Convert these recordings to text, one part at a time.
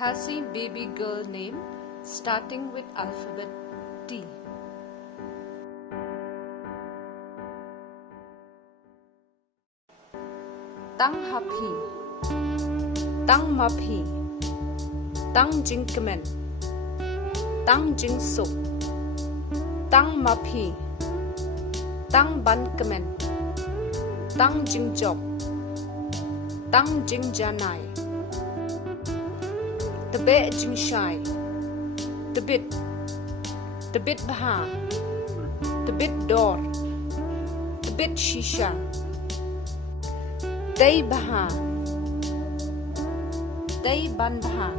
Khasi baby girl name starting with alphabet T. Tang Happy, Tang Mapi, Tang Jinkmen, Tang Jingsuk, Tang Mapi, Tang Bankmen, Tang Jingjok, Tang Jingjanai, Tebet Jingshai, Tebet Baha, Tebet Dor, Tebet Shisha, Day Baha, Day Ban Baha,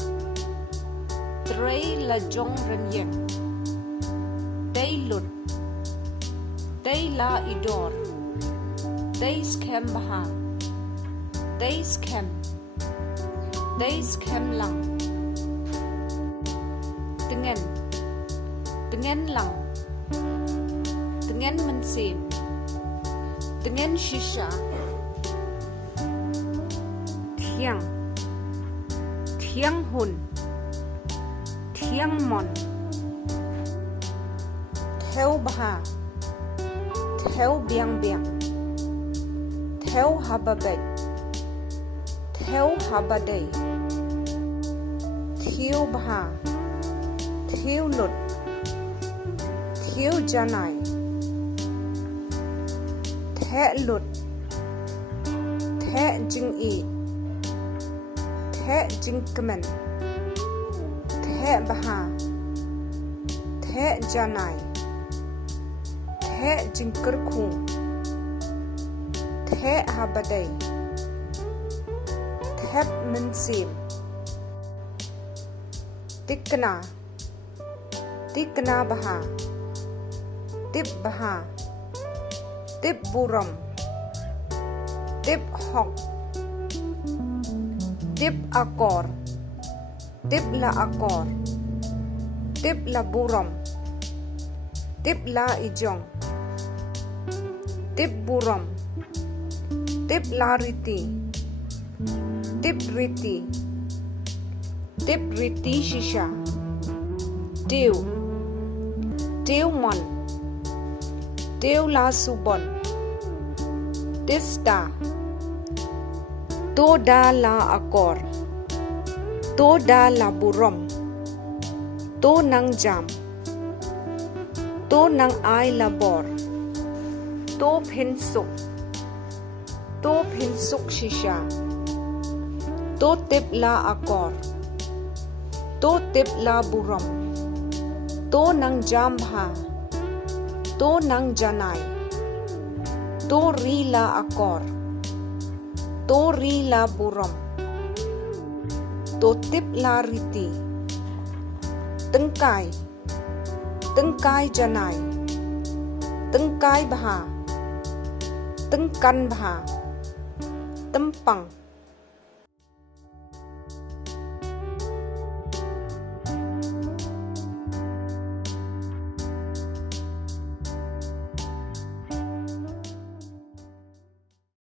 Trey La Jong Renyek, Day Lut, Day La Idor, Day Scam Baha, Day Scam, Day Scam Lang, Tengen Lang, Tengen Mensim, Tengen Shisha, Thiang Hun, Thiang Mon, Theo Baha, Theo Biang Biang, Theo Hababek, Theo Habaday, Theo Baha, Theo Lut, Theo Janai, The Lut, The Jing-i, The Jinkmen, The Baha, The Janai, The Jinkerku, The Habaday, The Mensim, Tikna Baha, Tip Baha, Tip Buram, Tip Hok, Tip Akor, Tip La Akor, Tip La Buram, Tip La Ijong, Tip Buram, Tip La Riti, Tip Riti, Tip Riti Shisha, Teu Mon, Teu La Subon, Tista, Toda La Akor, Toda La Buram, To Nang Jam, To Nang Ai Labor, To Pinsuk, To Pinsuk Shisha, To Tip La Akor, To Tip La Buram, To Nang Jam Bha, To Nang Janai, To Ri La Akor, To Ri La Buram, To Tip La Riti, Tengkai, Tengkai Janai, Tengkai Bha, Tengkan Bha, Tempang.